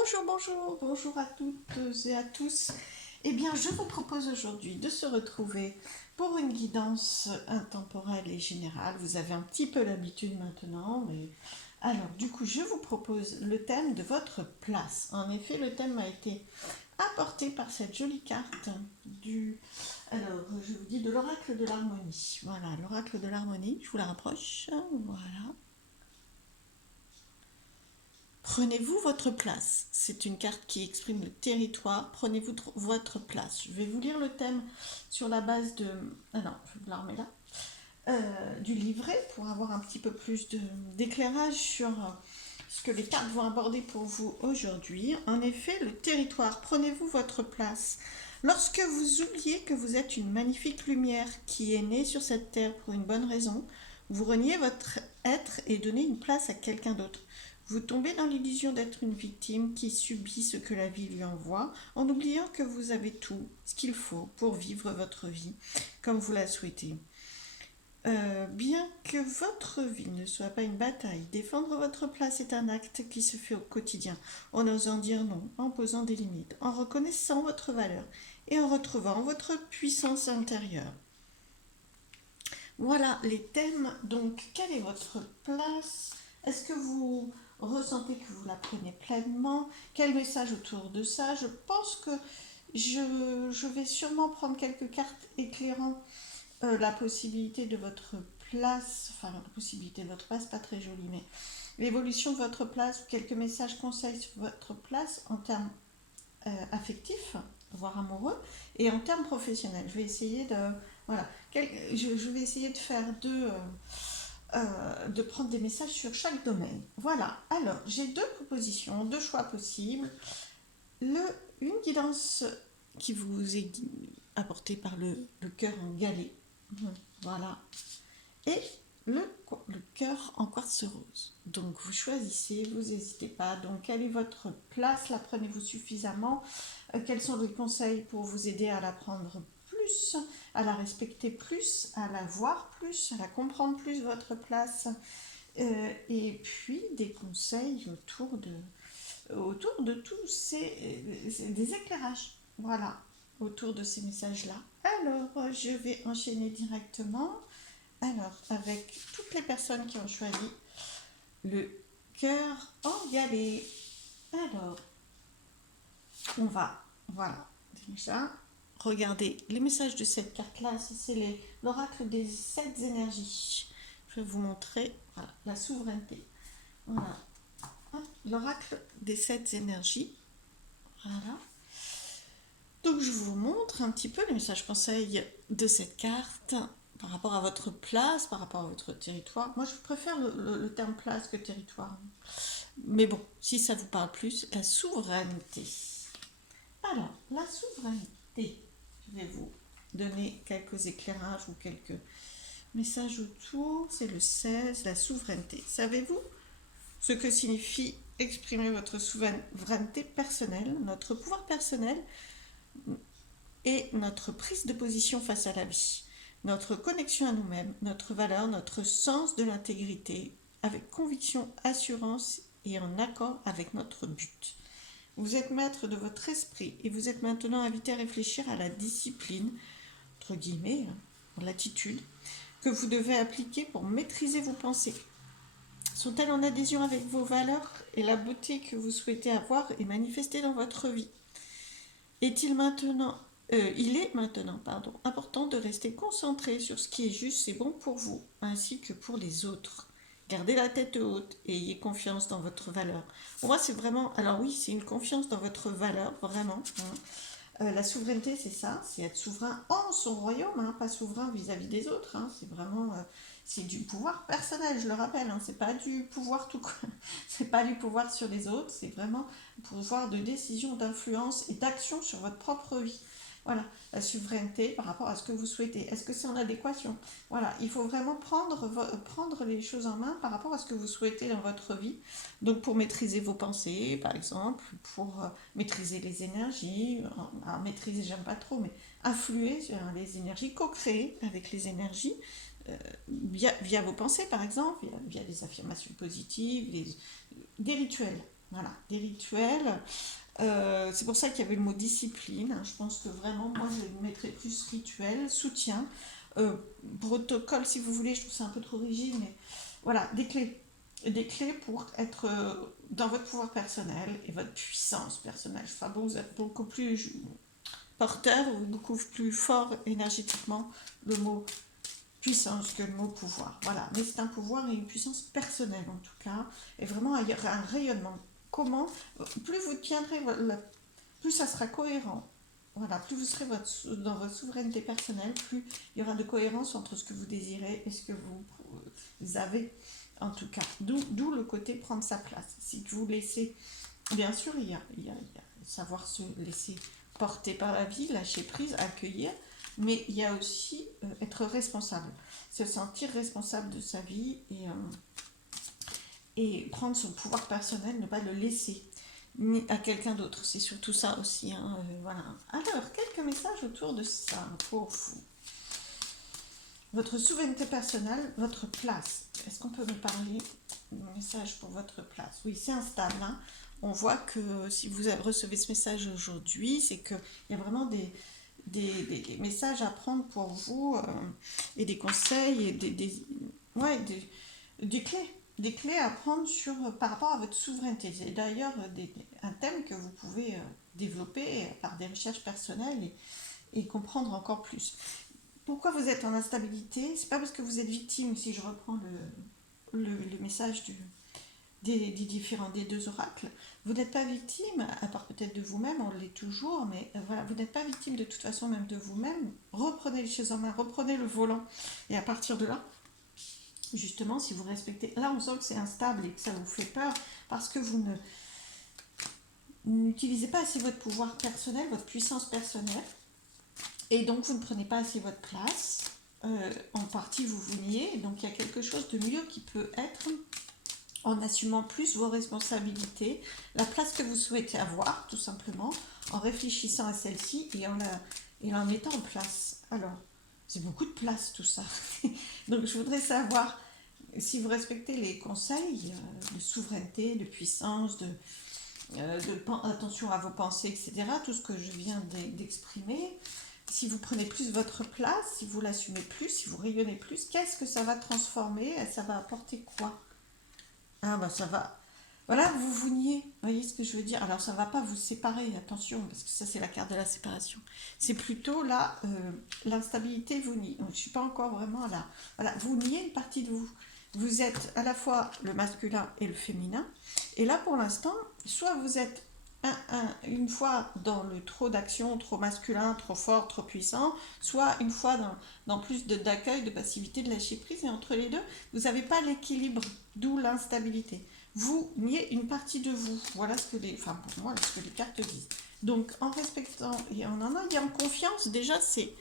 Bonjour, bonjour, bonjour à toutes et à tous. Eh bien, je vous propose aujourd'hui de se retrouver pour une guidance intemporelle et générale. Vous avez un petit peu l'habitude maintenant, mais alors du coup, je vous propose le thème de votre place. En effet, le thème a été apporté par cette jolie carte alors, je vous dis de l'oracle de l'harmonie. Voilà, l'oracle de l'harmonie, je vous la rapproche. Voilà. Prenez-vous votre place. C'est une carte qui exprime le territoire. Prenez-vous votre place. Je vais vous lire le thème sur la base de... Ah non, je vous la remets là. Du livret pour avoir un petit peu plus d'éclairage sur ce que les cartes vont aborder pour vous aujourd'hui. En effet, le territoire. Prenez-vous votre place. Lorsque vous oubliez que vous êtes une magnifique lumière qui est née sur cette terre pour une bonne raison, vous reniez votre être et donnez une place à quelqu'un d'autre. Vous tombez dans l'illusion d'être une victime qui subit ce que la vie lui envoie, en oubliant que vous avez tout ce qu'il faut pour vivre votre vie comme vous la souhaitez. Bien que votre vie ne soit pas une bataille, défendre votre place est un acte qui se fait au quotidien, en osant dire non, en posant des limites, en reconnaissant votre valeur et en retrouvant votre puissance intérieure. Voilà les thèmes. Donc, quelle est votre place? Est-ce que vous ressentez que vous la prenez pleinement? Quel message autour de ça? Je pense que je vais sûrement prendre quelques cartes éclairant la possibilité de votre place, enfin la possibilité de votre place, pas très jolie, mais l'évolution de votre place, quelques messages conseils sur votre place en termes affectifs, voire amoureux, et en termes professionnels. Je vais essayer de, voilà, je vais essayer de faire de prendre des messages sur chaque domaine. Voilà, alors j'ai deux propositions, deux choix possibles. Une guidance qui vous est apportée par le cœur en galet. Voilà. Et le cœur en quartz rose. Donc vous choisissez, vous n'hésitez pas. Donc quelle est votre place? La prenez-vous suffisamment? Quels sont les conseils pour vous aider à la prendre plus, à la respecter plus, à la voir plus, à la comprendre plus, votre place? Et puis des conseils autour de tous des éclairages. Voilà, autour de ces messages-là. Alors, je vais enchaîner directement. Alors, avec toutes les personnes qui ont choisi le cœur en galet. Alors, on va, voilà, déjà, regarder les messages de cette carte-là. C'est l'oracle des 7 énergies. Je vais vous montrer voilà, la souveraineté. Voilà, l'oracle des 7 énergies. Voilà. Donc, je vous montre un petit peu les messages conseils de cette carte par rapport à votre place, par rapport à votre territoire. Moi, je préfère le terme place que territoire. Mais bon, si ça vous parle plus, la souveraineté. Alors, la souveraineté, je vais vous donner quelques éclairages ou quelques messages autour. C'est le 16, la souveraineté. Savez-vous ce que signifie exprimer votre souveraineté personnelle, notre pouvoir personnel et notre prise de position face à la vie, notre connexion à nous-mêmes, notre valeur, notre sens de l'intégrité, avec conviction, assurance et en accord avec notre but. Vous êtes maître de votre esprit et vous êtes maintenant invité à réfléchir à la discipline, entre guillemets, l'attitude, que vous devez appliquer pour maîtriser vos pensées. Sont-elles en adhésion avec vos valeurs et la beauté que vous souhaitez avoir et manifester dans votre vie? Il est maintenant important de rester concentré sur ce qui est juste et bon pour vous, ainsi que pour les autres. Gardez la tête haute et ayez confiance dans votre valeur. Pour moi, c'est vraiment... Alors oui, c'est une confiance dans votre valeur, vraiment. La souveraineté, c'est ça, c'est être souverain en son royaume, pas souverain vis-à-vis des autres. C'est vraiment... c'est du pouvoir personnel, je le rappelle. C'est pas du pouvoir tout c'est pas du pouvoir sur les autres, c'est vraiment pouvoir de décision, d'influence et d'action sur votre propre vie. Voilà, la souveraineté par rapport à ce que vous souhaitez. Est-ce que c'est en adéquation? Voilà, il faut vraiment prendre les choses en main par rapport à ce que vous souhaitez dans votre vie. Donc pour maîtriser vos pensées, par exemple, pour maîtriser les énergies, maîtriser, j'aime pas trop, mais influer sur les énergies, co-créer avec les énergies, via vos pensées, par exemple, via des affirmations positives, des rituels. Voilà, des rituels. C'est pour ça qu'il y avait le mot discipline. Je pense que vraiment, moi, je mettrais plus rituel, soutien, euh, protocole, si vous voulez. Je trouve ça un peu trop rigide, mais voilà, des clés. Des clés pour être dans votre pouvoir personnel et votre puissance personnelle. Enfin bon, vous êtes beaucoup plus porteur ou beaucoup plus fort énergétiquement, le mot puissance que le mot pouvoir. Voilà, mais c'est un pouvoir et une puissance personnelle en tout cas, et vraiment il y aura un rayonnement. Comment plus vous tiendrez, plus ça sera cohérent. Voilà, plus vous serez dans votre souveraineté personnelle, plus il y aura de cohérence entre ce que vous désirez et ce que vous avez en tout cas. D'où le côté prendre sa place. Si vous laissez, bien sûr, il y a savoir se laisser porter par la vie, lâcher prise, accueillir, mais il y a aussi être responsable, se sentir responsable de sa vie et prendre son pouvoir personnel, ne pas le laisser ni à quelqu'un d'autre. C'est surtout ça aussi. Hein, voilà. Alors, quelques messages autour de ça pour vous. Votre souveraineté personnelle, votre place. Est-ce qu'on peut me parler d'un message pour votre place? Oui, c'est instable. Hein. On voit que si vous recevez ce message aujourd'hui, c'est qu'il y a vraiment des messages à prendre pour vous et des conseils et ouais, des clés. Des clés à prendre par rapport à votre souveraineté. C'est d'ailleurs un thème que vous pouvez développer par des recherches personnelles et comprendre encore plus. Pourquoi vous êtes en instabilité? C'est pas parce que vous êtes victime, si je reprends le message des deux oracles. Vous n'êtes pas victime, à part peut-être de vous-même, on l'est toujours, mais voilà, vous n'êtes pas victime de toute façon même de vous-même. Reprenez les choses en main, reprenez le volant. Et à partir de là, justement, si vous respectez... Là, on sent que c'est instable et que ça vous fait peur parce que vous n'utilisez pas assez votre pouvoir personnel, votre puissance personnelle. Et donc, vous ne prenez pas assez votre place. En partie, vous vous niez. Donc, il y a quelque chose de mieux qui peut être en assumant plus vos responsabilités, la place que vous souhaitez avoir, tout simplement, en réfléchissant à celle-ci et en mettant en place. Alors, c'est beaucoup de place, tout ça. Donc, je voudrais savoir si vous respectez les conseils de souveraineté, de puissance, attention à vos pensées, etc., tout ce que je viens d'exprimer. Si vous prenez plus votre place, si vous l'assumez plus, si vous rayonnez plus, qu'est-ce que ça va transformer? Ça va apporter quoi? Ah bah ça va. Voilà, vous vous niez. Vous voyez ce que je veux dire? Alors ça ne va pas vous séparer, attention, parce que ça c'est la carte de la séparation. C'est plutôt là, l'instabilité vous nie. Donc, je ne suis pas encore vraiment là. Voilà, vous niez une partie de vous. Vous êtes à la fois le masculin et le féminin. Et là pour l'instant, soit vous êtes une fois dans le trop d'action, trop masculin, trop fort, trop puissant, soit une fois dans plus d'accueil, de passivité, de lâcher prise, et entre les deux, vous n'avez pas l'équilibre, d'où l'instabilité. Vous niez une partie de vous. Voilà ce que pour moi, ce que les cartes disent. Donc, en respectant et en ayant confiance, déjà, c'est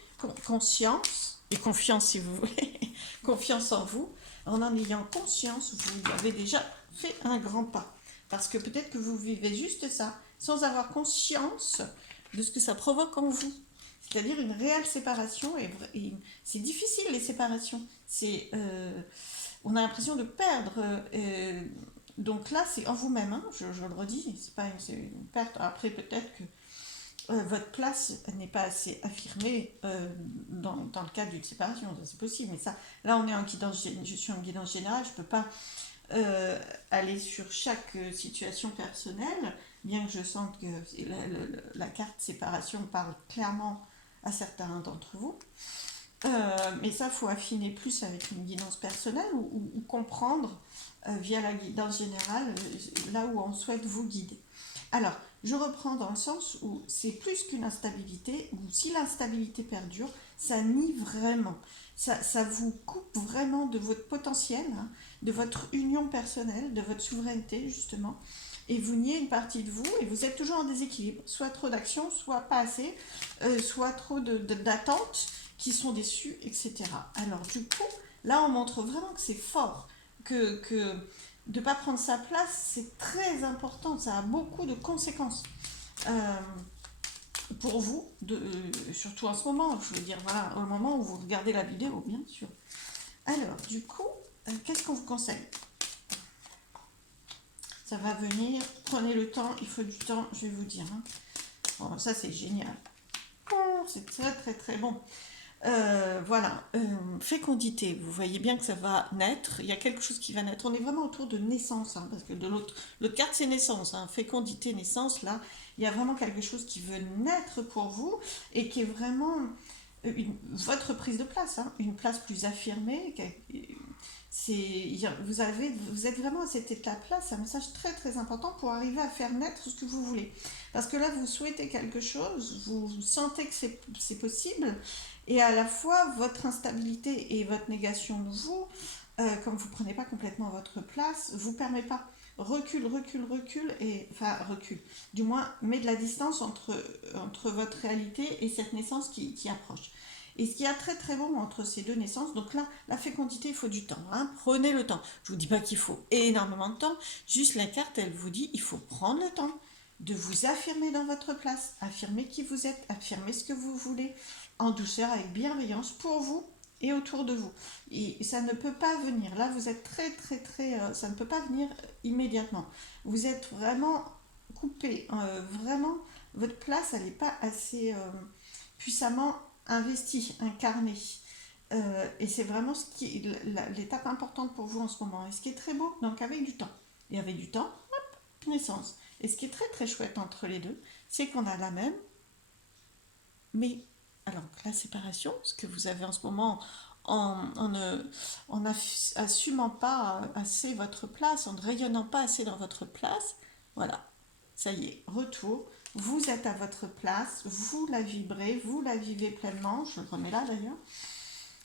conscience, et confiance si vous voulez, confiance en vous. En ayant conscience, vous avez déjà fait un grand pas. Parce que peut-être que vous vivez juste ça, sans avoir conscience de ce que ça provoque en vous. C'est-à-dire une réelle séparation. Et c'est difficile, les séparations. On a l'impression de perdre. Donc là, c'est en vous-même, hein, je le redis, c'est une perte. Après, peut-être que votre place n'est pas assez affirmée dans le cadre d'une séparation, c'est possible. Mais ça, là, on est en guidance, je suis en guidance générale, je ne peux pas aller sur chaque situation personnelle, bien que je sente que la carte séparation parle clairement à certains d'entre vous. Mais ça, il faut affiner plus avec une guidance personnelle ou comprendre via la guidance générale là où on souhaite vous guider. Alors, je reprends dans le sens où c'est plus qu'une instabilité, ou si l'instabilité perdure, ça nie vraiment. Ça vous coupe vraiment de votre potentiel, hein, de votre union personnelle, de votre souveraineté, justement. Et vous niez une partie de vous et vous êtes toujours en déséquilibre. Soit trop d'action, soit pas assez, soit trop d'attentes qui sont déçues, etc. Alors, du coup, là, on montre vraiment que c'est fort, que de ne pas prendre sa place, c'est très important, ça a beaucoup de conséquences pour vous, surtout en ce moment, je veux dire, voilà, au moment où vous regardez la vidéo, bien sûr. Alors, du coup, qu'est-ce qu'on vous conseille? ça va venir. Prenez le temps, il faut du temps, je vais vous dire. Hein. Bon, ça, c'est génial. Oh, c'est très, très, très bon. Voilà, fécondité, vous voyez bien que ça va naître, il y a quelque chose qui va naître, on est vraiment autour de naissance, hein, parce que de l'autre carte c'est naissance, hein, fécondité, naissance, là, il y a vraiment quelque chose qui veut naître pour vous, et qui est vraiment votre prise de place, hein, une place plus affirmée, vous êtes vraiment à cette étape-là, c'est un message très très important pour arriver à faire naître ce que vous voulez. Parce que là, vous souhaitez quelque chose, vous sentez que c'est possible, et à la fois, votre instabilité et votre négation de vous, comme vous ne prenez pas complètement votre place, vous permet pas. Recule, recule, recule, enfin recule. Du moins, met de la distance entre votre réalité et cette naissance qui approche. Et ce qui est très très bon entre ces deux naissances, donc là, la fécondité, il faut du temps. Hein, prenez le temps. Je ne vous dis pas qu'il faut énormément de temps, juste la carte, elle vous dit il faut prendre le temps de vous affirmer dans votre place, affirmer qui vous êtes, affirmer ce que vous voulez, en douceur, avec bienveillance pour vous et autour de vous. Et ça ne peut pas venir. Là, vous êtes très, très, très... ça ne peut pas venir immédiatement. Vous êtes vraiment coupé. Vraiment, votre place, elle n'est pas assez puissamment investie, incarnée. Et c'est vraiment l'étape importante pour vous en ce moment. Et ce qui est très beau, donc avec du temps. Et avec du temps, hop, naissance. Et ce qui est très très chouette entre les deux, c'est qu'on a la même, mais alors la séparation, ce que vous avez en ce moment en n'assumant pas assez votre place, en ne rayonnant pas assez dans votre place, voilà, ça y est, retour, vous êtes à votre place, vous la vibrez, vous la vivez pleinement, je le remets là d'ailleurs,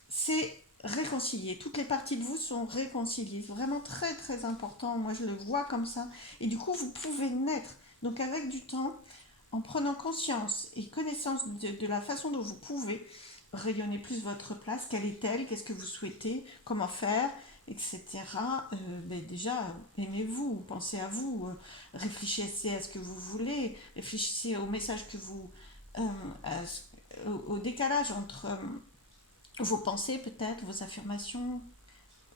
c'est réconcilié, toutes les parties de vous sont réconciliées, vraiment très très important, moi je le vois comme ça, et du coup vous pouvez naître, donc avec du temps, en prenant conscience et connaissance de la façon dont vous pouvez rayonner plus votre place, quelle est-elle, qu'est-ce que vous souhaitez, comment faire, etc. Déjà, aimez-vous, pensez à vous, réfléchissez à ce que vous voulez, réfléchissez au message que vous... au décalage entre vos pensées peut-être, vos affirmations,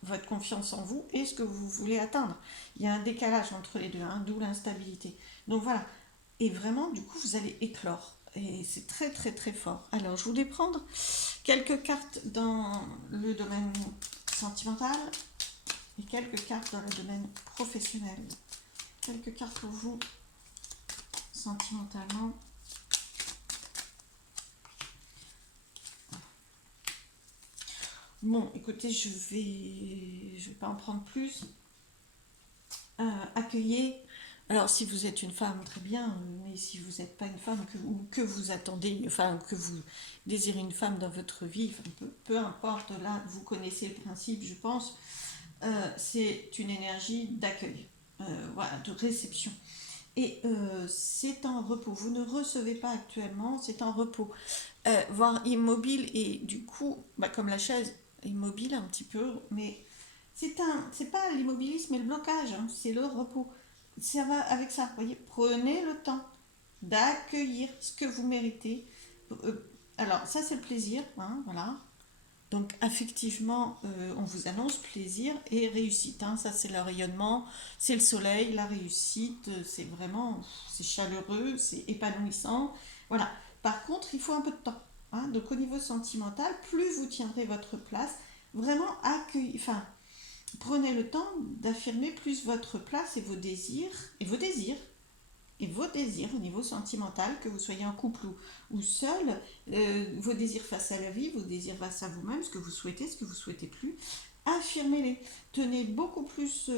votre confiance en vous et ce que vous voulez atteindre. Il y a un décalage entre les deux, hein, d'où l'instabilité. Donc voilà, et vraiment, du coup, vous allez éclore. Et c'est très, très, très fort. Alors, je voulais prendre quelques cartes dans le domaine sentimental et quelques cartes dans le domaine professionnel. Quelques cartes pour vous, sentimentalement. Bon, écoutez, je vais pas en prendre plus. Accueillez. Alors, si vous êtes une femme, très bien, mais si vous n'êtes pas une femme ou que vous attendez, enfin, que vous désirez une femme dans votre vie, enfin, peu importe, là, vous connaissez le principe, je pense, c'est une énergie d'accueil, voilà, de réception. Et c'est en repos, vous ne recevez pas actuellement, c'est en repos, voire immobile, et du coup, comme la chaise, immobile un petit peu, mais c'est pas l'immobilisme et le blocage, hein, c'est le repos. Ça va avec ça, vous voyez, prenez le temps d'accueillir ce que vous méritez. Alors, ça, c'est le plaisir, hein, voilà. Donc, affectivement, on vous annonce plaisir et réussite, hein. Ça, c'est le rayonnement, c'est le soleil, la réussite, c'est vraiment, c'est chaleureux, c'est épanouissant. Voilà. Par contre, il faut un peu de temps, hein. Donc, au niveau sentimental, plus vous tiendrez votre place, vraiment accueillir, enfin, prenez le temps d'affirmer plus votre place et vos désirs, au niveau sentimental, que vous soyez en couple ou seul, vos désirs face à la vie, vos désirs face à vous-même, ce que vous souhaitez plus, affirmez-les. Tenez beaucoup plus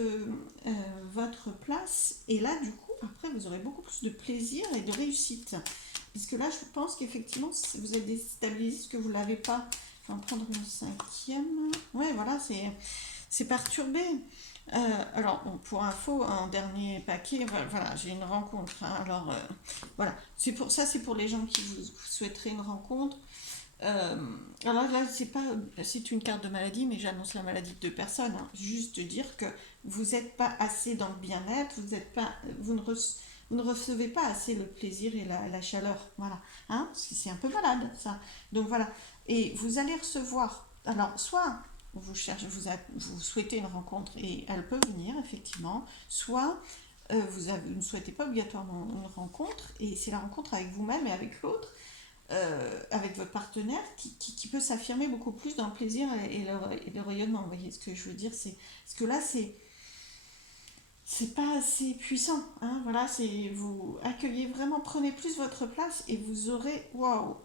votre place et là, du coup, après, vous aurez beaucoup plus de plaisir et de réussite. Parce que là, je pense qu'effectivement, vous êtes déstabilisé, que vous ne l'avez pas. Je vais en prendre une cinquième. Ouais, voilà, c'est perturbé. Alors, bon, pour info, en dernier paquet, voilà, j'ai une rencontre. Hein. Alors, voilà, c'est pour les gens qui vous souhaiteraient une rencontre. Alors là, c'est une carte de maladie, mais j'annonce la maladie de deux personnes. Hein. Juste dire que vous n'êtes pas assez dans le bien-être, vous ne recevez pas assez le plaisir et la chaleur. Voilà, hein, parce que c'est un peu malade, ça. Donc voilà, et vous allez recevoir. Alors, soit vous souhaitez une rencontre et elle peut venir effectivement, soit vous ne souhaitez pas obligatoirement une rencontre, et c'est la rencontre avec vous-même et avec l'autre, avec votre partenaire, qui peut s'affirmer beaucoup plus dans le plaisir et le rayonnement. Vous voyez ce que je veux dire, c'est parce que là, c'est pas assez puissant, hein, voilà, c'est vous accueillez vraiment, prenez plus votre place et vous aurez, waouh,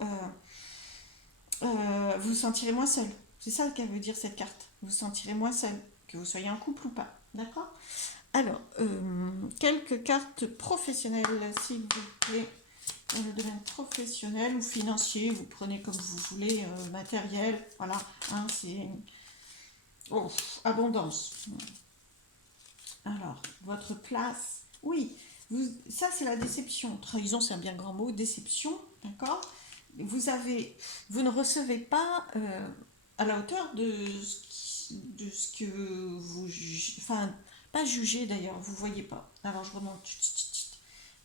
vous vous sentirez moins seul. C'est ça qu'elle veut dire cette carte. Vous vous sentirez moins seul, que vous soyez en couple ou pas, d'accord? Alors, quelques cartes professionnelles, s'il vous plaît. Dans le domaine professionnel ou financier, vous prenez comme vous voulez, matériel, voilà, hein, c'est oh, abondance. Alors, votre place, oui, ça c'est la déception. Trahison, c'est un bien grand mot, déception, d'accord? Vous ne recevez pas à la hauteur de ce que vous jugez, enfin, pas jugez d'ailleurs, vous voyez pas. Alors je remonte,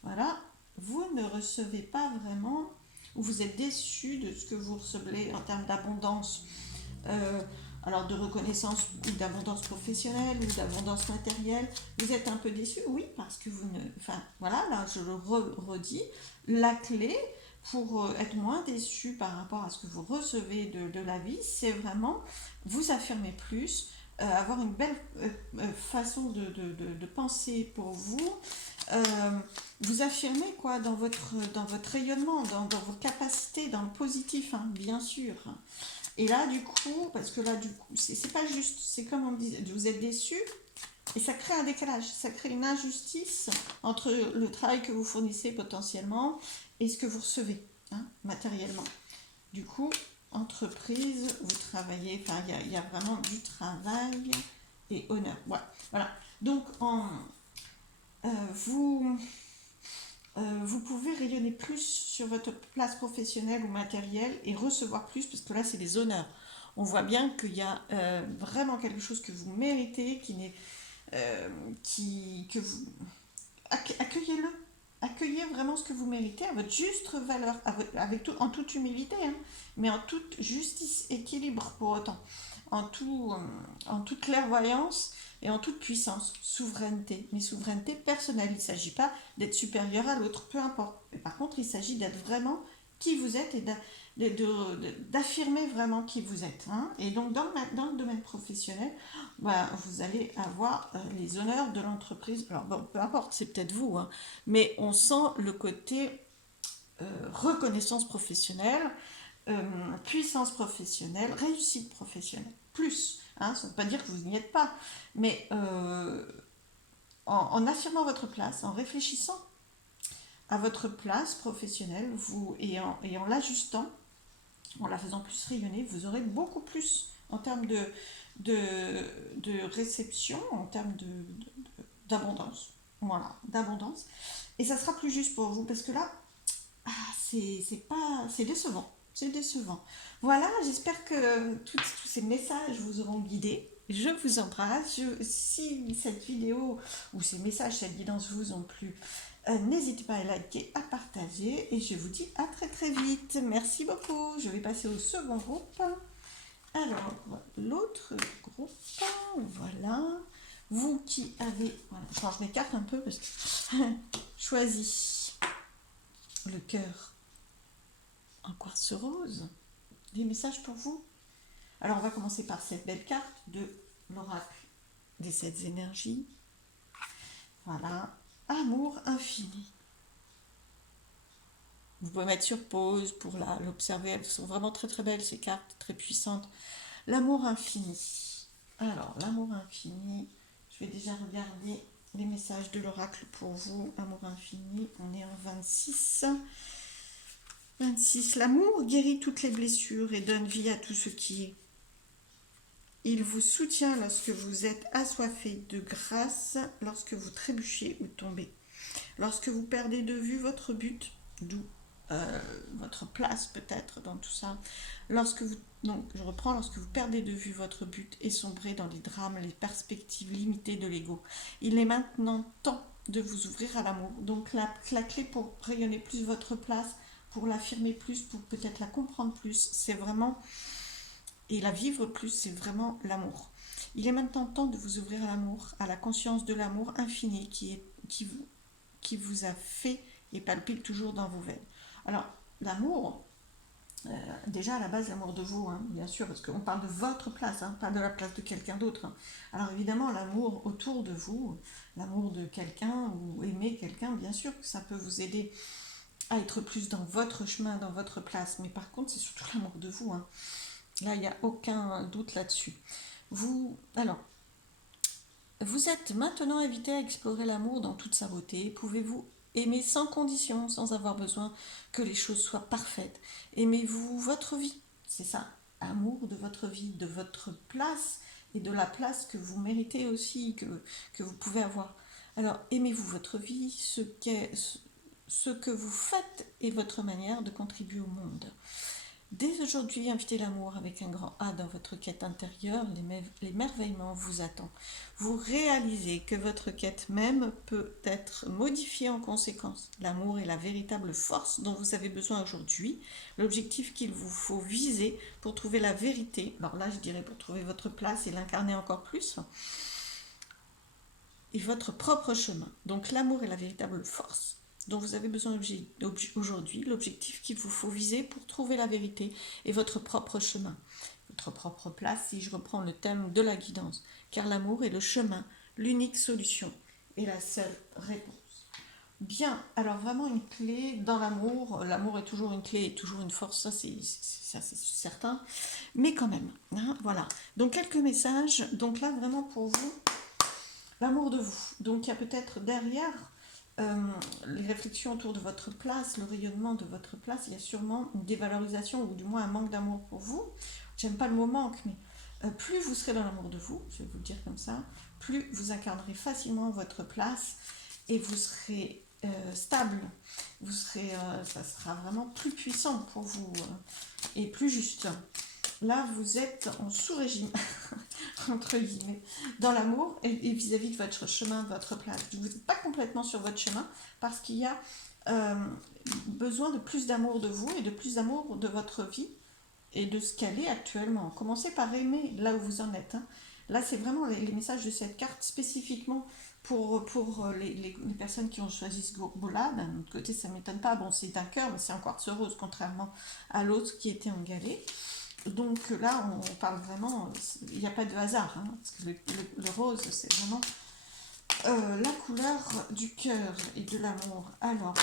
voilà, vous ne recevez pas vraiment, ou vous êtes déçu de ce que vous recevez en termes d'abondance. Euh, alors de reconnaissance ou d'abondance professionnelle ou d'abondance matérielle, vous êtes un peu déçu, oui, parce que vous ne... Enfin, voilà, là, je le redis, la clé pour être moins déçu par rapport à ce que vous recevez de la vie, c'est vraiment vous affirmer plus, avoir une belle façon de penser pour vous, euh, vous affirmer quoi dans votre rayonnement, dans vos capacités, dans le positif, hein, bien sûr. Et là, du coup, parce que là, du coup, c'est pas juste, c'est comme on dit, vous êtes déçu, et ça crée un décalage, ça crée une injustice entre le travail que vous fournissez potentiellement et ce que vous recevez, hein, matériellement. Du coup, entreprise, vous travaillez, enfin, il y a vraiment du travail et honneur. Ouais, voilà. Donc, euh, vous, vous pouvez rayonner plus sur votre place professionnelle ou matérielle et recevoir plus, parce que là, c'est des honneurs. On voit bien qu'il y a vraiment quelque chose que vous méritez, qui n'est, euh, que vous accueillez-le. Accueillez vraiment ce que vous méritez à votre juste valeur, avec tout, en toute humilité, hein, mais en toute justice, équilibre pour autant, en toute clairvoyance et en toute puissance, souveraineté, mais souveraineté personnelle. Il ne s'agit pas d'être supérieur à l'autre, peu importe. Mais par contre, il s'agit d'être vraiment qui vous êtes et d'affirmer vraiment qui vous êtes, hein. Et donc, dans le domaine professionnel, bah, vous allez avoir les honneurs de l'entreprise. Alors, bon, peu importe, c'est peut-être vous, hein, mais on sent le côté reconnaissance professionnelle, puissance professionnelle, réussite professionnelle. Plus, hein, ça ne veut pas dire que vous n'y êtes pas, mais en affirmant votre place, en réfléchissant à votre place professionnelle, et en l'ajustant, en la faisant plus rayonner, vous aurez beaucoup plus en termes de, de réception, en termes d'abondance. Voilà, d'abondance. Et ça sera plus juste pour vous, parce que là, ah, c'est pas, c'est décevant. C'est décevant. Voilà, j'espère que tous ces messages vous auront guidé. Je vous embrasse. Si cette vidéo ou ces messages, cette guidance vous ont plu, n'hésitez pas à liker, à partager. Et je vous dis à très très vite. Merci beaucoup. Je vais passer au second groupe. Alors, l'autre groupe, voilà. Vous qui avez... Voilà, je change mes cartes un peu parce que... choisi le cœur en quartz rose. Des messages pour vous. Alors, on va commencer par cette belle carte de l'oracle des 7 énergies. Voilà. Amour infini. Vous pouvez mettre sur pause pour l'observer. Elles sont vraiment très très belles, ces cartes, très puissantes. L'amour infini. Alors, l'amour infini. Je vais déjà regarder les messages de l'oracle pour vous. Amour infini. On est en 26. 26. L'amour guérit toutes les blessures et donne vie à tout ce qui est. Il vous soutient lorsque vous êtes assoiffé de grâce, lorsque vous trébuchez ou tombez. Lorsque vous perdez de vue votre but, d'où votre place peut-être dans tout ça. Donc je reprends, lorsque vous perdez de vue votre but et sombrez dans les drames, les perspectives limitées de l'ego. Il est maintenant temps de vous ouvrir à l'amour. Donc la clé pour rayonner plus votre place, pour l'affirmer plus, pour peut-être la comprendre plus, c'est vraiment, et la vivre plus, c'est vraiment l'amour. Il est maintenant temps de vous ouvrir à l'amour, à la conscience de l'amour infini qui vous a fait et palpite toujours dans vos veines. Alors, l'amour, déjà à la base, l'amour de vous, hein, bien sûr, parce qu'on parle de votre place, hein, pas de la place de quelqu'un d'autre. Hein. Alors évidemment, l'amour autour de vous, l'amour de quelqu'un ou aimer quelqu'un, bien sûr que ça peut vous aider à être plus dans votre chemin, dans votre place. Mais par contre, c'est surtout l'amour de vous. Hein. Là, il n'y a aucun doute là-dessus. Alors, vous êtes maintenant invité à explorer l'amour dans toute sa beauté. Pouvez-vous aimer sans condition, sans avoir besoin que les choses soient parfaites? Aimez-vous votre vie? C'est ça, amour de votre vie, de votre place et de la place que vous méritez aussi, que vous pouvez avoir. Alors, aimez-vous votre vie, ce que vous faites et votre manière de contribuer au monde. Dès aujourd'hui, invitez l'amour avec un grand A dans votre quête intérieure, l'émerveillement vous attend. Vous réalisez que votre quête même peut être modifiée en conséquence. L'amour est la véritable force dont vous avez besoin aujourd'hui, l'objectif qu'il vous faut viser pour trouver la vérité, alors là je dirais pour trouver votre place et l'incarner encore plus, et votre propre chemin. Donc l'amour est la véritable force dont vous avez besoin aujourd'hui, l'objectif qu'il vous faut viser pour trouver la vérité et votre propre chemin, votre propre place, si je reprends le thème de la guidance, car l'amour est le chemin, l'unique solution et la seule réponse. Bien, alors vraiment une clé dans l'amour, l'amour est toujours une clé et toujours une force, ça c'est certain, mais quand même, hein, voilà. Donc quelques messages, donc là vraiment pour vous, l'amour de vous, donc il y a peut-être derrière les réflexions autour de votre place, le rayonnement de votre place, il y a sûrement une dévalorisation ou du moins un manque d'amour pour vous. J'aime pas le mot manque, mais plus vous serez dans l'amour de vous, je vais vous le dire comme ça, plus vous incarnerez facilement votre place et vous serez stable, vous serez, ça sera vraiment plus puissant pour vous et plus juste. Là, vous êtes en sous-régime, entre guillemets, dans l'amour et vis-à-vis de votre chemin, de votre place. Vous n'êtes pas complètement sur votre chemin parce qu'il y a besoin de plus d'amour de vous et de plus d'amour de votre vie et de ce qu'elle est actuellement. Commencez par aimer là où vous en êtes. Hein. Là, c'est vraiment les messages de cette carte spécifiquement pour les personnes qui ont choisi ce gourbeau-là. D'un autre côté, ça ne m'étonne pas. Bon, c'est d'un cœur, mais c'est en quartz rose, contrairement à l'autre qui était en galet. Donc là, on parle vraiment, il n'y a pas de hasard, hein, parce que le rose, c'est vraiment la couleur du cœur et de l'amour. Alors,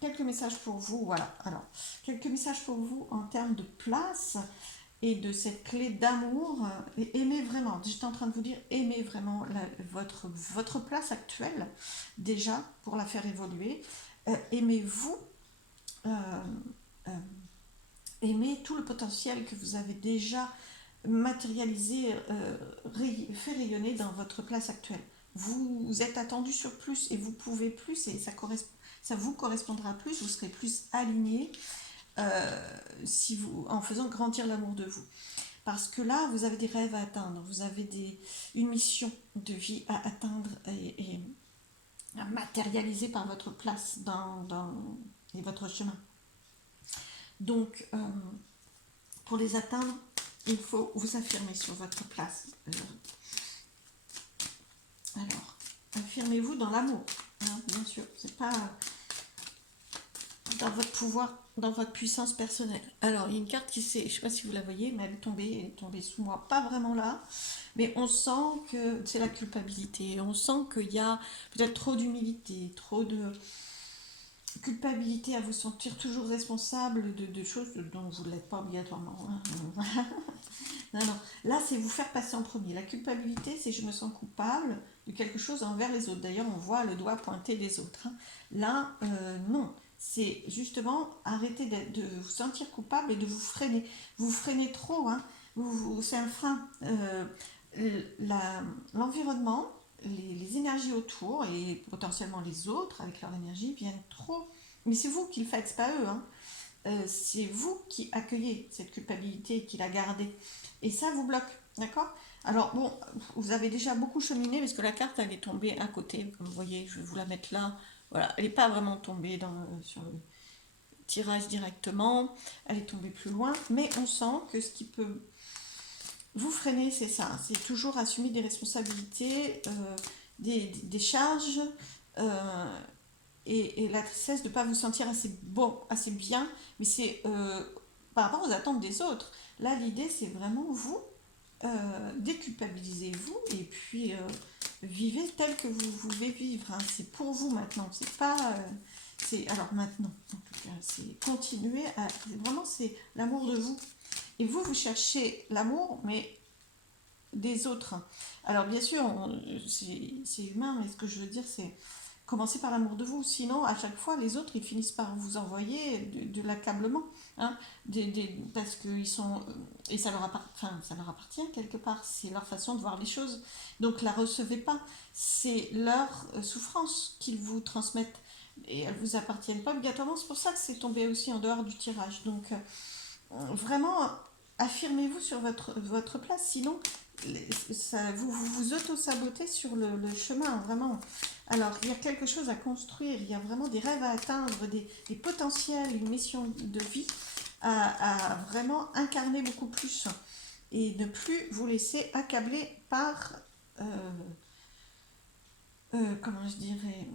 quelques messages pour vous, voilà. Alors, quelques messages pour vous en termes de place et de cette clé d'amour. Aimez vraiment, j'étais en train de vous dire, aimez vraiment votre place actuelle, déjà, pour la faire évoluer. Aimez-vous... aimez tout le potentiel que vous avez déjà matérialisé, fait rayonner dans votre place actuelle. Vous êtes attendu sur plus et vous pouvez plus et ça vous correspondra plus, vous serez plus aligné en faisant grandir l'amour de vous. Parce que là, vous avez des rêves à atteindre, vous avez une mission de vie à atteindre et à matérialiser par votre place et votre chemin. Donc, pour les atteindre, il faut vous affirmer sur votre place. Alors, affirmez-vous dans l'amour, hein, bien sûr. C'est pas dans votre pouvoir, dans votre puissance personnelle. Alors, il y a une carte je ne sais pas si vous la voyez, mais elle est tombée sous moi. Pas vraiment là, mais on sent que c'est la culpabilité. On sent qu'il y a peut-être trop d'humilité, trop de... culpabilité à vous sentir toujours responsable de choses dont vous ne l'êtes pas obligatoirement. Hein. Non. Là, c'est vous faire passer en premier. La culpabilité, c'est je me sens coupable de quelque chose envers les autres. D'ailleurs, on voit le doigt pointé des autres. Hein. Là, non. C'est justement arrêter de vous sentir coupable et de vous freiner. Vous freinez trop. Hein. C'est un frein. L'environnement, les énergies autour et potentiellement les autres avec leur énergie viennent trop. Mais c'est vous qui le faites, c'est pas eux. Hein. C'est vous qui accueillez cette culpabilité et qui la gardez. Et ça vous bloque, d'accord? Alors bon, vous avez déjà beaucoup cheminé parce que la carte elle est tombée à côté. Comme vous voyez, je vais vous la mettre là. Voilà, elle n'est pas vraiment tombée sur le tirage directement. Elle est tombée plus loin. Mais on sent que ce qui peut vous freiner, c'est ça. C'est toujours assumer des responsabilités, des charges euh, et la tristesse de ne pas vous sentir assez bon, assez bien, mais c'est par rapport aux attentes des autres. Là, l'idée, c'est vraiment vous, déculpabilisez-vous et puis vivez tel que vous voulez vivre. Hein. C'est pour vous maintenant, c'est pas... c'est alors maintenant, en tout cas, c'est continuer à... Vraiment, c'est l'amour de vous. Et vous, vous cherchez l'amour, mais des autres. Alors bien sûr, c'est humain, mais ce que je veux dire, c'est commencer par l'amour de vous. Sinon, à chaque fois, les autres, ils finissent par vous envoyer de l'accablement. Hein, parce qu'ils sont... Et ça leur appartient quelque part. C'est leur façon de voir les choses. Donc, la recevez pas. C'est leur souffrance qu'ils vous transmettent. Et elles vous appartiennent pas obligatoirement. C'est pour ça que c'est tombé aussi en dehors du tirage. Donc, vraiment, affirmez-vous sur votre place. Sinon, vous vous auto-sabotez sur le chemin, vraiment. Alors, il y a quelque chose à construire, il y a vraiment des rêves à atteindre, des potentiels, une mission de vie à vraiment incarner beaucoup plus et ne plus vous laisser accabler par, euh, comment je dirais,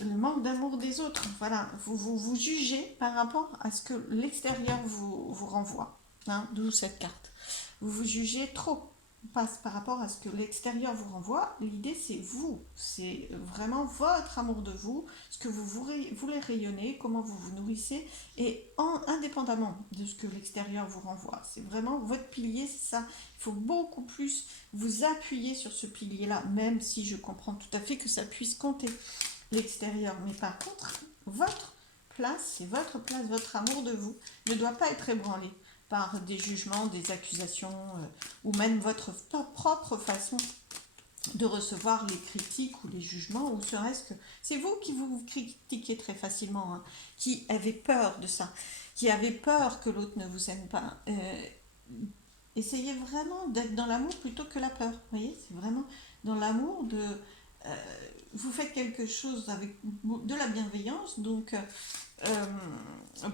le manque d'amour des autres. Voilà, vous jugez par rapport à ce que l'extérieur vous renvoie, hein, d'où cette carte. Vous vous jugez trop passe par rapport à ce que l'extérieur vous renvoie. L'idée, c'est vous, c'est vraiment votre amour de vous, ce que vous voulez rayonner, comment vous vous nourrissez, et indépendamment de ce que l'extérieur vous renvoie. C'est vraiment votre pilier, c'est ça. Il faut beaucoup plus vous appuyer sur ce pilier-là, même si je comprends tout à fait que ça puisse compter l'extérieur. Mais par contre, votre place, c'est votre place, votre amour de vous ne doit pas être ébranlé par des jugements, des accusations, ou même votre propre façon de recevoir les critiques ou les jugements, ou serait-ce que c'est vous qui vous critiquez très facilement, hein, qui avez peur de ça, qui avez peur que l'autre ne vous aime pas. Essayez vraiment d'être dans l'amour plutôt que la peur. Vous voyez, c'est vraiment dans l'amour de... euh, vous faites quelque chose avec de la bienveillance, donc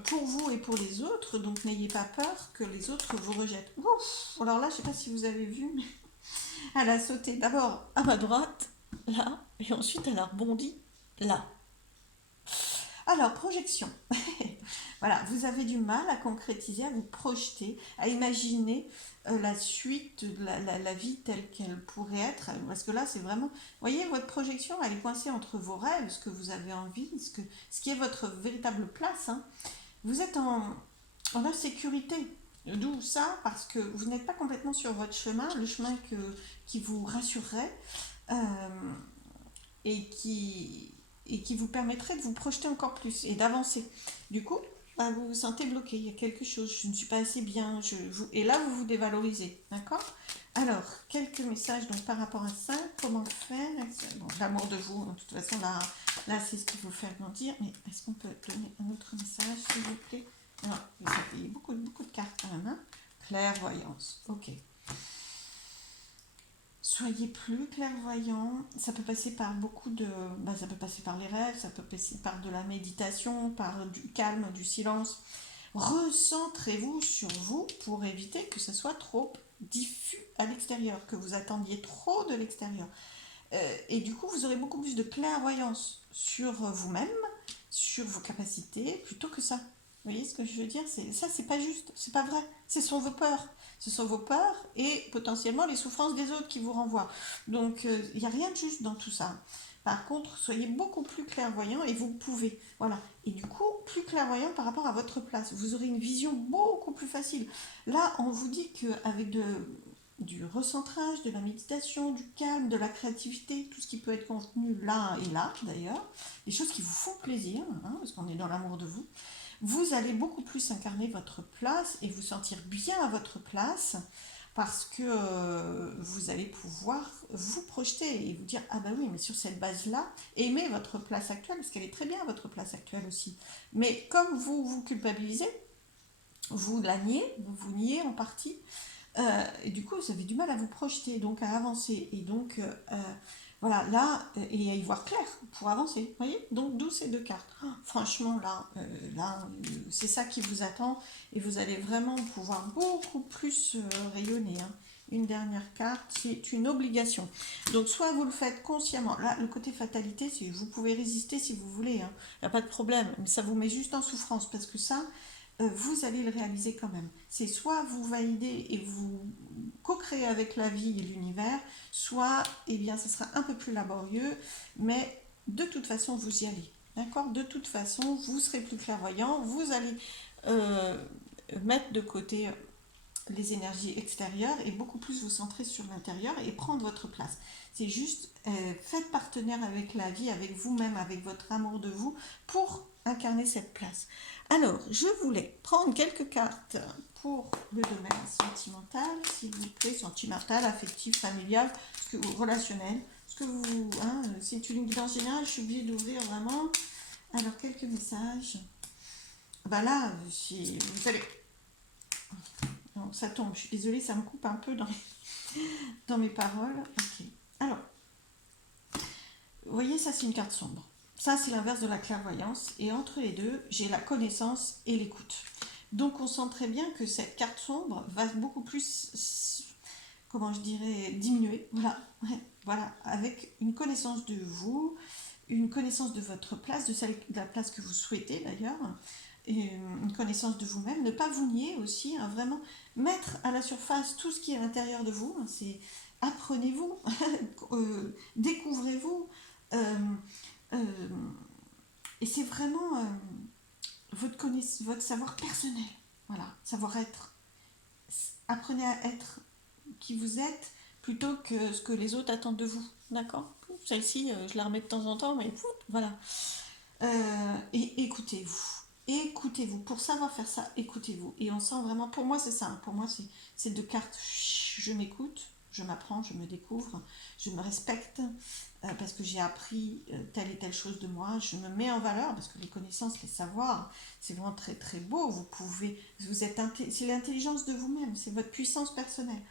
pour vous et pour les autres, donc n'ayez pas peur que les autres vous rejettent. Ouf, alors là, je ne sais pas si vous avez vu, mais elle a sauté d'abord à ma droite, là, et ensuite elle a rebondi là. Alors, projection. Voilà, vous avez du mal à concrétiser, à vous projeter, à imaginer la suite, la vie telle qu'elle pourrait être. Parce que là, c'est vraiment... Vous voyez, votre projection, elle est coincée entre vos rêves, ce que vous avez envie, ce qui est votre véritable place. Hein. Vous êtes en insécurité. D'où ça? Parce que vous n'êtes pas complètement sur votre chemin, le chemin qui vous rassurerait. Euh, et qui vous permettrait de vous projeter encore plus et d'avancer. Du coup, bah, vous vous sentez bloqué, il y a quelque chose, je ne suis pas assez bien, et là vous vous dévalorisez, d'accord? Alors, quelques messages donc, par rapport à ça, comment faire? Bon, l'amour de vous, de toute façon là c'est ce qui vous fait grandir, mais est-ce qu'on peut donner un autre message s'il vous plaît? Alors, vous avez beaucoup de cartes quand même, hein? Clairvoyance, ok. Soyez plus clairvoyant. Ça peut passer par beaucoup de... bah, ça peut passer par les rêves, ça peut passer par de la méditation, par du calme, du silence. Recentrez-vous sur vous pour éviter que ce soit trop diffus à l'extérieur, que vous attendiez trop de l'extérieur. Et du coup, vous aurez beaucoup plus de clairvoyance sur vous-même, sur vos capacités, plutôt que ça. Vous voyez ce que je veux dire? Ça, c'est pas juste, c'est pas vrai. Ce sont vos peurs. Ce sont vos peurs et potentiellement les souffrances des autres qui vous renvoient. Donc, il n'y a rien de juste dans tout ça. Par contre, soyez beaucoup plus clairvoyant et vous pouvez. Voilà. Et du coup, plus clairvoyant par rapport à votre place. Vous aurez une vision beaucoup plus facile. Là, on vous dit qu'avec du recentrage, de la méditation, du calme, de la créativité, tout ce qui peut être contenu là et là d'ailleurs, des choses qui vous font plaisir, hein, parce qu'on est dans l'amour de vous, vous allez beaucoup plus incarner votre place et vous sentir bien à votre place parce que vous allez pouvoir vous projeter et vous dire ah bah oui mais sur cette base là aimez votre place actuelle parce qu'elle est très bien votre place actuelle aussi mais comme vous vous culpabilisez vous la niez vous niez en partie et du coup, vous avez du mal à vous projeter, donc à avancer. Et donc, voilà, là, et à y voir clair pour avancer. Vous voyez? Donc, d'où ces deux cartes. Oh, franchement, c'est ça qui vous attend. Et vous allez vraiment pouvoir beaucoup plus rayonner. Hein. une dernière carte, c'est une obligation. Donc soit vous le faites consciemment, là le côté fatalité, c'est vous pouvez résister si vous voulez, hein. Il n'y a pas de problème, mais ça vous met juste en souffrance parce que ça, vous allez le réaliser quand même. C'est soit vous validez et vous co-créez avec la vie et l'univers, soit, eh bien, ça sera un peu plus laborieux, mais de toute façon, vous y allez. D'accord? De toute façon, vous serez plus clairvoyant, vous allez euh, mettre de côté les énergies extérieures et beaucoup plus vous centrer sur l'intérieur et prendre votre place. C'est juste, faites partenaire avec la vie, avec vous-même, avec votre amour de vous pour incarner cette place. Alors, je voulais prendre quelques cartes pour le domaine sentimental, s'il vous plaît, sentimental, affectif, familial, relationnel. Ce que vous, hein, c'est une guidance générale, je suis obligée d'ouvrir vraiment. Alors, quelques messages. Bah là, si vous savez, non, ça tombe, je suis désolée, ça me coupe un peu dans mes paroles. Ok. Alors, vous voyez, ça c'est une carte sombre. Ça c'est l'inverse de la clairvoyance. Et entre les deux, j'ai la connaissance et l'écoute. Donc on sent très bien que cette carte sombre va beaucoup plus, comment je dirais, diminuer. Voilà, ouais, voilà, avec une connaissance de vous, une connaissance de votre place, de la place que vous souhaitez d'ailleurs, et une connaissance de vous-même, ne pas vous nier aussi, hein, vraiment mettre à la surface tout ce qui est à l'intérieur de vous, hein, c'est apprenez-vous, découvrez-vous, euh, euh, et c'est vraiment votre savoir personnel, voilà, savoir-être, apprenez à être qui vous êtes plutôt que ce que les autres attendent de vous, d'accord? Celle-ci, je la remets de temps en temps, mais voilà. Et écoutez-vous. Écoutez-vous. Pour savoir faire ça, écoutez-vous. Et on sent vraiment, pour moi c'est ça, hein. Pour moi c'est deux cartes. Je m'écoute, je m'apprends, je me découvre, je me respecte parce que j'ai appris telle et telle chose de moi. Je me mets en valeur parce que les connaissances, les savoirs, c'est vraiment très très beau. C'est l'intelligence de vous-même, c'est votre puissance personnelle.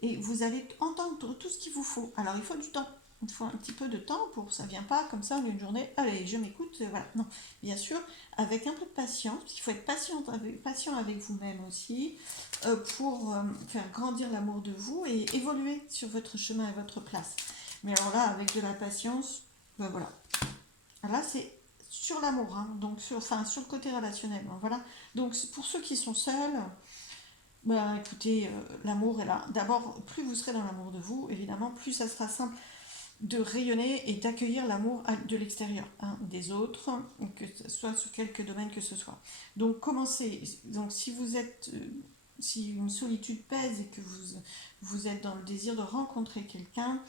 Et vous allez entendre tout ce qu'il vous faut. Alors il faut du temps. Il faut un petit peu de temps pour ça vient pas comme ça en une journée. Allez, je m'écoute, voilà. Non, bien sûr, avec un peu de patience. Il faut être patient avec vous-même aussi pour faire grandir l'amour de vous et évoluer sur votre chemin et votre place. Mais alors là, avec de la patience, ben voilà. Là, c'est sur l'amour, hein, donc sur le côté relationnel. Hein, voilà. Donc pour ceux qui sont seuls, bah écoutez, l'amour est là. D'abord, plus vous serez dans l'amour de vous, évidemment, plus ça sera simple de rayonner et d'accueillir l'amour de l'extérieur, hein, des autres, que ce soit sur quelque domaine que ce soit. Donc commencez, donc si vous êtes, si une solitude pèse et que vous êtes dans le désir de rencontrer quelqu'un,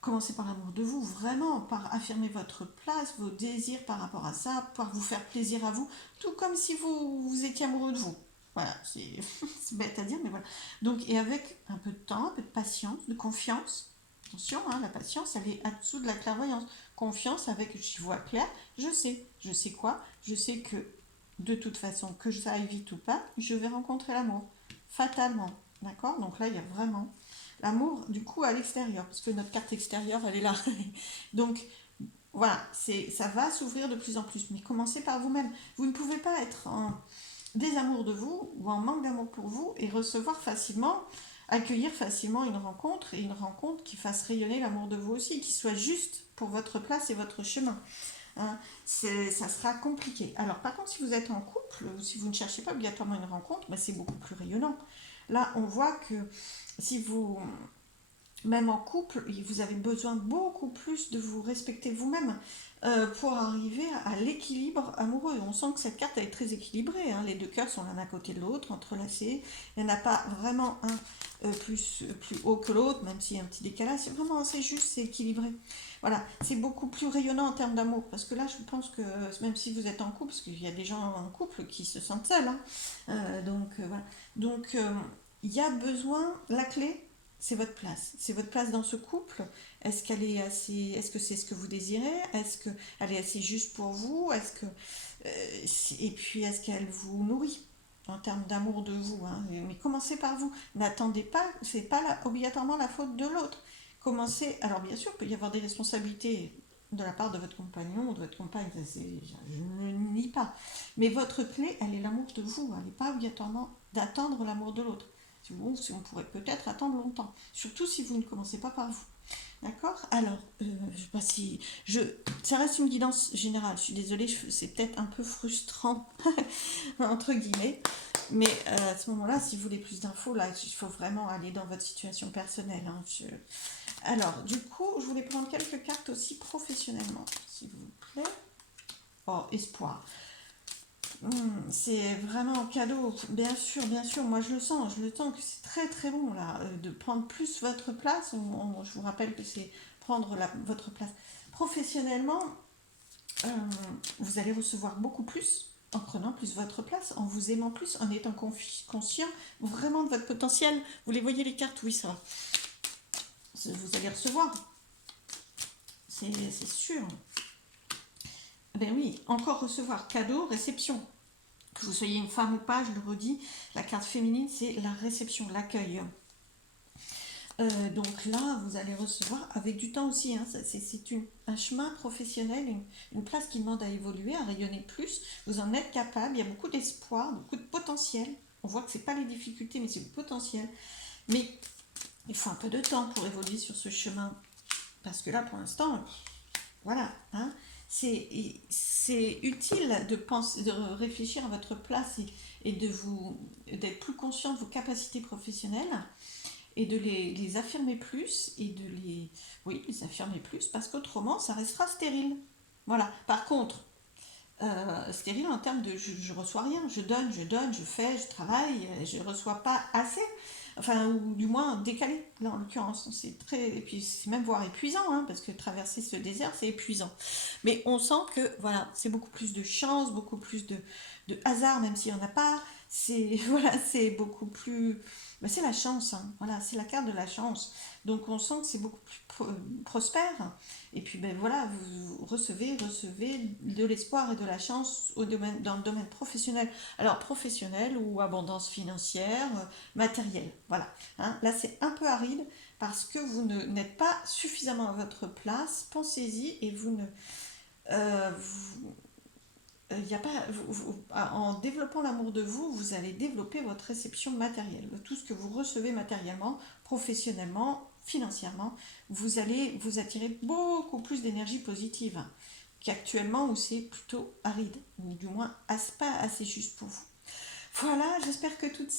commencez par l'amour de vous, vraiment, par affirmer votre place, vos désirs par rapport à ça, par vous faire plaisir à vous, tout comme si vous étiez amoureux de vous. Voilà, c'est bête à dire, mais voilà. Donc, et avec un peu de temps, un peu de patience, de confiance. Attention, hein, la patience, elle est en dessous de la clairvoyance. Confiance avec, je vois clair, je sais quoi, je sais que de toute façon, que ça aille vite ou pas, je vais rencontrer l'amour, fatalement. D'accord? Donc là, il y a vraiment l'amour, du coup, à l'extérieur, parce que notre carte extérieure, elle est là. Donc, voilà, ça va s'ouvrir de plus en plus. Mais commencez par vous-même. Vous ne pouvez pas être en désamour de vous ou en manque d'amour pour vous et recevoir facilement, accueillir facilement une rencontre et une rencontre qui fasse rayonner l'amour de vous aussi, qui soit juste pour votre place et votre chemin. Hein, ça sera compliqué. Alors par contre, si vous êtes en couple ou si vous ne cherchez pas obligatoirement une rencontre, bah, c'est beaucoup plus rayonnant. Là, on voit que si vous, même en couple, vous avez besoin beaucoup plus de vous respecter vous-même pour arriver à l'équilibre amoureux. On sent que cette carte elle est très équilibrée, hein. Les deux cœurs sont l'un à côté de l'autre, entrelacés. Il n'y en a pas vraiment un plus haut que l'autre, même s'il y a un petit décalage. C'est vraiment assez juste, c'est équilibré. Voilà, c'est beaucoup plus rayonnant en termes d'amour. Parce que là, je pense que même si vous êtes en couple, parce qu'il y a des gens en couple qui se sentent seuls, hein, voilà. Donc, il y a besoin, la clé, c'est votre place. C'est votre place dans ce couple. Est-ce qu'elle est assez. Est-ce que c'est ce que vous désirez? Est-ce qu'elle est assez juste pour vous? Et puis, est-ce qu'elle vous nourrit en termes d'amour de vous, hein? Mais commencez par vous. N'attendez pas, c'est pas obligatoirement la faute de l'autre. Commencez. Alors, bien sûr, il peut y avoir des responsabilités de la part de votre compagnon ou de votre compagne, je ne le nie pas. Mais votre clé, elle est l'amour de vous. Elle n'est pas obligatoirement d'attendre l'amour de l'autre. Bon, si on pourrait peut-être attendre longtemps, surtout si vous ne commencez pas par vous. D'accord. Alors, je sais pas si... ça reste une guidance générale, je suis désolée, c'est peut-être un peu frustrant, entre guillemets, mais à ce moment-là, si vous voulez plus d'infos, là, il faut vraiment aller dans votre situation personnelle. Hein. Alors, du coup, je voulais prendre quelques cartes aussi professionnellement, s'il vous plaît. Oh, espoir. C'est vraiment un cadeau, bien sûr, moi je le sens que c'est très très bon là, de prendre plus votre place. Je vous rappelle que c'est prendre votre place professionnellement. euh, vous allez recevoir beaucoup plus en prenant plus votre place, en vous aimant plus, en étant conscient vraiment de votre potentiel. Vous les voyez les cartes, oui ça va. Vous allez recevoir, c'est sûr. Ben oui, encore recevoir, cadeau, réception. Que vous soyez une femme ou pas, je le redis, la carte féminine, c'est la réception, l'accueil. Donc là, vous allez recevoir avec du temps aussi. Hein, c'est un chemin professionnel, une place qui demande à évoluer, à rayonner plus. Vous en êtes capable, il y a beaucoup d'espoir, beaucoup de potentiel. On voit que ce n'est pas les difficultés, mais c'est le potentiel. Mais il faut un peu de temps pour évoluer sur ce chemin. Parce que là, pour l'instant, voilà. Hein, c'est utile de penser, de réfléchir à votre place et d'être plus conscient de vos capacités professionnelles et de les affirmer plus et les affirmer plus parce qu'autrement ça restera stérile. Voilà. Par contre, stérile en termes de je reçois rien, je donne, je fais, je travaille, je reçois pas assez, enfin ou du moins décalé. Là en l'occurrence, c'est très et puis c'est même voire épuisant hein, parce que traverser ce désert c'est épuisant. Mais on sent que voilà, c'est beaucoup plus de chance, beaucoup plus de hasard même s'il y en a pas. C'est voilà, c'est beaucoup plus ben, c'est la chance, hein. Voilà, c'est la carte de la chance. Donc on sent que c'est beaucoup plus prospère. Et puis ben voilà, vous recevez de l'espoir et de la chance dans le domaine professionnel. Alors professionnel ou abondance financière, matérielle. Voilà. Hein, là c'est un peu aride parce que n'êtes pas suffisamment à votre place. Pensez-y et vous ne... vous, y a pas, en développant l'amour de vous, vous allez développer votre réception matérielle. Tout ce que vous recevez matériellement, professionnellement, financièrement, vous allez vous attirer beaucoup plus d'énergie positive qu'actuellement où c'est plutôt aride, ou du moins pas assez juste pour vous. Voilà, j'espère que tous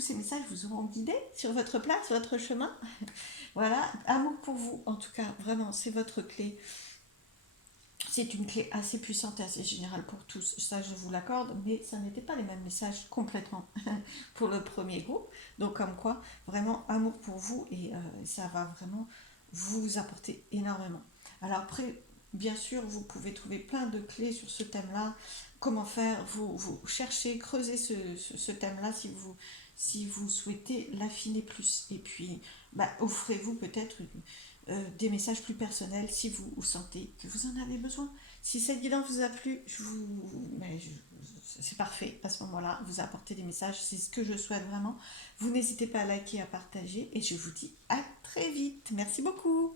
ces messages vous auront guidé sur votre place, votre chemin. Voilà, amour pour vous, en tout cas, vraiment, c'est votre clé. C'est une clé assez puissante et assez générale pour tous, ça je vous l'accorde, mais ça n'était pas les mêmes messages complètement pour le premier groupe. Donc comme quoi, vraiment amour pour vous et ça va vraiment vous apporter énormément. Alors après, bien sûr, vous pouvez trouver plein de clés sur ce thème-là. Comment faire, vous cherchez, creusez ce thème-là si vous souhaitez l'affiner plus. Et puis, bah, offrez-vous peut-être des messages plus personnels si vous sentez que vous en avez besoin. Si cette guidance vous a plu, c'est parfait. À ce moment-là, vous apportez des messages, c'est ce que je souhaite vraiment. Vous n'hésitez pas à liker, à partager et je vous dis à très vite. Merci beaucoup.